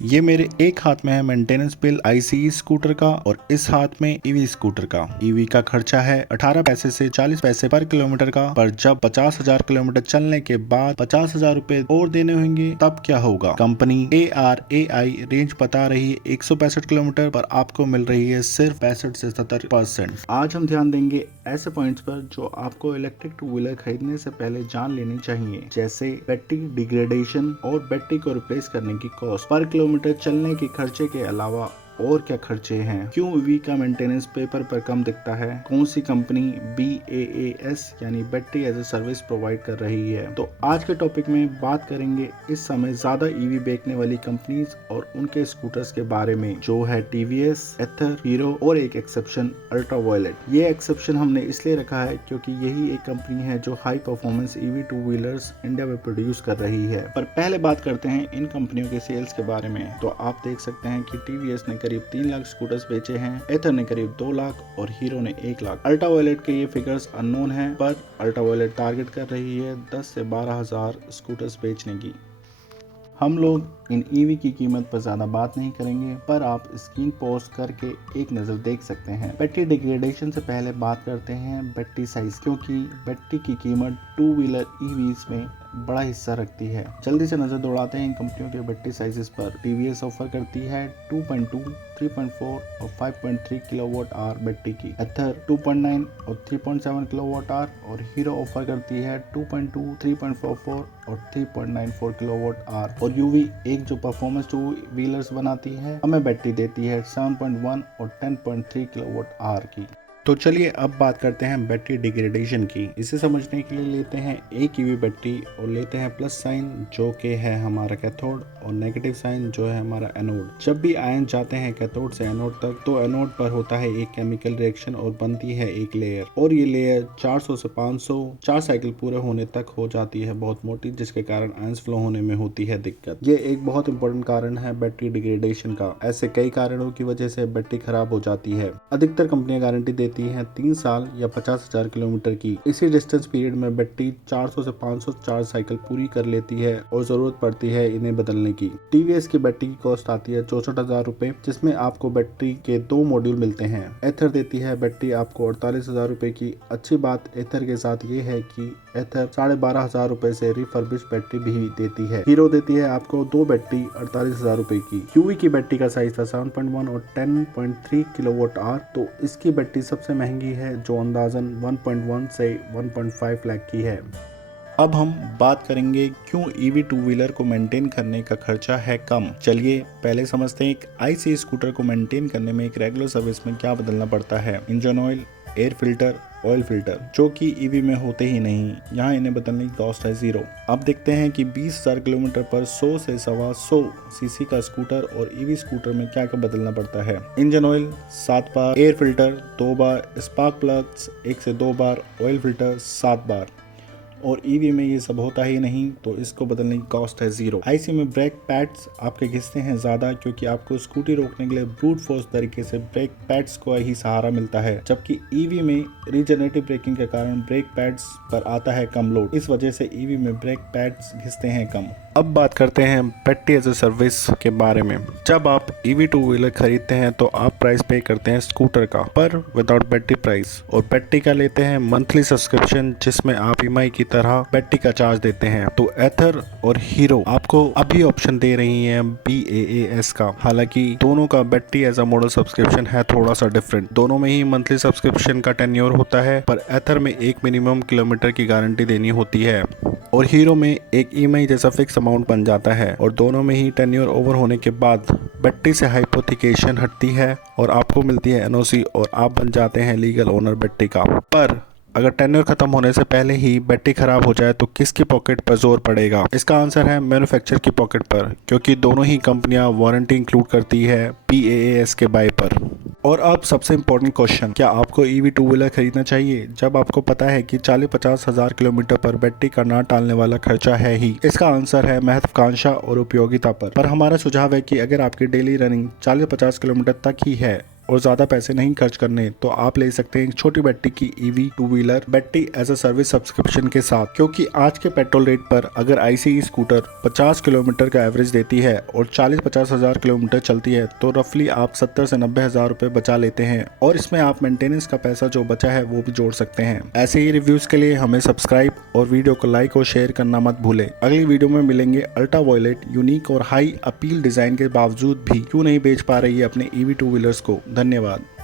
ये मेरे एक हाथ में है मेंटेनेंस बिल ICE स्कूटर का और इस हाथ में ईवी स्कूटर का। ईवी का खर्चा है 18 पैसे से 40 पैसे पर किलोमीटर का, पर जब 50,000 किलोमीटर चलने के बाद 50,000 रूपए और देने होंगे तब क्या होगा। कंपनी ARAI रेंज बता रही है 165 किलोमीटर पर आपको मिल रही है सिर्फ 65 से 70%। आज हम ध्यान देंगे ऐसे पॉइंट्स पर जो आपको इलेक्ट्रिक टू व्हीलर खरीदने से पहले जान लेनी चाहिए, जैसे बैटरी डिग्रेडेशन और बैटरी को रिप्लेस करने की कॉस्ट, पर किलोमीटर चलने के खर्चे के अलावा और क्या खर्चे हैं, क्यों ईवी का मेंटेनेंस पेपर पर कम दिखता है, कौन सी कंपनी BaaS यानी battery as a service provide कर रही है। तो आज के टॉपिक में बात करेंगे इस समय ज्यादा ईवी बेचने वाली कंपनीज और उनके स्कूटर्स के बारे में, जो है TVS, एथर, हीरो और एक एक्सेप्शन अल्ट्रावायलेट। ये एक्सेप्शन हमने इसलिए रखा है क्योंकि यही एक कंपनी है जो high performance EV two wheelers India में प्रोड्यूस कर रही है। पर पहले बात करते हैं इन कंपनियों के सेल्स के बारे में। तो आप देख सकते हैं कि TVS ने करीब 3 लाख स्कूटर्स बेचे हैं, एथर ने करीब 2 लाख और हीरो ने 1 लाख। अल्ट्रावायलेट के ये फिगर्स अननोन हैं, पर अल्ट्रावायलेट टारगेट कर रही है 10 से 12,000 स्कूटर्स बेचने की। हम लोग इन ईवी की कीमत पर ज्यादा बात नहीं करेंगे, पर आप स्क्रीन पॉज करके एक नजर देख सकते हैं। बैटरी डिग्रेडेशन से पहले बात करते हैं बैटरी साइज, क्योंकि बैटरी की कीमत टू व्हीलर ईवीज में बड़ा हिस्सा रखती है। जल्दी से नजर दौड़ाते हैं इन कंपनियों के बैटरी साइजेस पर। TVS ऑफर करती है 2.2, 3.4 और 5.3 किलोवाट आवर बैटरी की, एथर 2.9 और 3.7 किलोवाट आवर और हीरो ऑफर करती है 2.2, 3.44 और 3.94 किलोवाट आवर। और यूवी एक जो परफॉर्मेंस टू व्हीलर्स बनाती है हमें बैटरी देती है 7.1 और 10.3 किलोवाट आवर की। तो चलिए अब बात करते हैं बैटरी डिग्रेडेशन की। इसे समझने के लिए लेते हैं एक ईवी बैटरी और लेते हैं प्लस साइन जो कि है हमारा कैथोड और नेगेटिव साइन जो है हमारा एनोड। जब भी आयन जाते हैं कैथोड से एनोड तक तो एनोड पर होता है एक केमिकल रिएक्शन और बनती है एक लेयर, और ये लेयर 400 से 500 4 साइकिल पूरे होने तक हो जाती है बहुत मोटी, जिसके कारण आयंस फ्लो होने में होती है दिक्कत। ये एक बहुत इंपॉर्टेंट कारण है बैटरी डिग्रेडेशन का। ऐसे कई कारणों की वजह से बैटरी खराब हो जाती है। अधिकतर कंपनियां गारंटी देती है 3 साल या 50,000 किलोमीटर की। इसी डिस्टेंस पीरियड में बैटरी 400 से 500 4 साइकिल पूरी कर लेती है और जरूरत पड़ती है इन्हें बदलने की। TVS की बैटरी की कॉस्ट आती है 64,000 रूपए, जिसमें आपको बैटरी के 2 मॉड्यूल मिलते हैं। एथर देती है बैटरी आपको 48,000 रूपए की। अच्छी बात एथर के साथ ये है कि एथर 12,500 रूपए से रिफर्बिश बैटरी भी देती है। हीरो देती है आपको 2 बैटरी 48,000 रूपए की। यूवी की बैटरी का साइज था 7.1 और 10.3 किलोवाट आवर, तो इसकी बैटरी सबसे महंगी है जो अंदाजन 1.1 से 1.5 लाख की है। अब हम बात करेंगे क्यों ईवी टू व्हीलर को मेंटेन करने का खर्चा है कम। चलिए पहले समझते हैं एक ICE स्कूटर को मेंटेन करने में एक रेगुलर सर्विस में क्या बदलना पड़ता है। Engine oil, air filter, oil filter, जो कि ईवी में होते ही नहीं। यहाँ इन्हें बदलने की कॉस्ट है 0। अब देखते हैं कि 20,000 किलोमीटर पर 100 से 125 सीसी का स्कूटर और ईवी स्कूटर में क्या क्या बदलना पड़ता है। इंजन ऑयल 7 बार, एयर फिल्टर 2 बार, स्पार्क प्लग्स 1 से 2 बार, ऑयल फिल्टर 7 बार। और ईवी में ये सब होता ही नहीं, तो इसको बदलने की कॉस्ट है 0। IC में ब्रेक पैड्स आपके घिसते हैं ज्यादा, क्योंकि आपको स्कूटी रोकने के लिए ब्रूट फोर्स तरीके से ब्रेक पैड्स को ही सहारा मिलता है, जबकि ईवी में रीजनरेटिव ब्रेकिंग के कारण ब्रेक पैड्स पर आता है कम लोड। इस वजह से ईवी में ब्रेक पैड्स घिसते हैं कम। अब बात करते हैं बैटरी एज ए सर्विस के बारे में। जब आप ईवी टू व्हीलर खरीदते हैं तो आप प्राइस पे करते हैं स्कूटर का, पर विदाउट बैटरी प्राइस, और बैटरी का लेते हैं मंथली सब्सक्रिप्शन, जिसमें आप EMI की तरह बैटरी का चार्ज देते हैं। तो एथर और हीरो आपको अभी ऑप्शन दे रही है BaaS का। हालांकि दोनों का battery as a model subscription है थोड़ा सा डिफरेंट। दोनों में ही मंथली सब्सक्रिप्शन का टेन्योर होता है, पर एथर में एक मिनिमम किलोमीटर की गारंटी देनी होती है और हीरो में एक EMI जैसा फिक्स अमाउंट बन जाता है। और दोनों में ही टेन्योर ओवर होने के बाद बैटरी से हाइपोथिकेशन हटती है और आपको मिलती है NOC और आप बन जाते हैं लीगल ओनर बैटरी का। पर अगर टेन्योर खत्म होने से पहले ही बैटरी खराब हो जाए तो किसकी पॉकेट पर जोर पड़ेगा। इसका आंसर है मैन्युफैक्चरर की पॉकेट पर, क्योंकि दोनों ही कंपनियां वारंटी इंक्लूड करती है BaaS के बाय पर। और अब सबसे इम्पोर्टेंट क्वेश्चन, क्या आपको ईवी टू व्हीलर खरीदना चाहिए जब आपको पता है कि 40-50 हजार किलोमीटर पर बैटरी का ना टालने वाला खर्चा है ही। इसका आंसर है महत्वाकांक्षा और उपयोगिता पर हमारा सुझाव है कि अगर आपकी डेली रनिंग 40-50 किलोमीटर तक ही है और ज़्यादा पैसे नहीं खर्च करने तो आप ले सकते हैं एक छोटी बैटरी की EV two wheeler battery as a service subscription के साथ, क्योंकि आज के पेट्रोल रेट पर अगर ICE स्कूटर 50 किलोमीटर का एवरेज देती है और 40-50 हज़ार किलोमीटर चलती है तो रफली आप 70 से 90 हज़ार रुपए बचा लेते हैं और इसमें आप मेंटेनेंस का पैसा जो बचा है वो भी जोड़ सकते हैं। ऐसे ही रिव्यूज के लिए हमें सब्सक्राइब और वीडियो को लाइक और शेयर करना मत भूलें। अगली वीडियो में मिलेंगे अल्ट्रा वायलेट यूनिक और हाई अपील डिजाइन के बावजूद भी क्यों नहीं बेच पा रही है अपने ईवी टू व्हीलर्स को। धन्यवाद।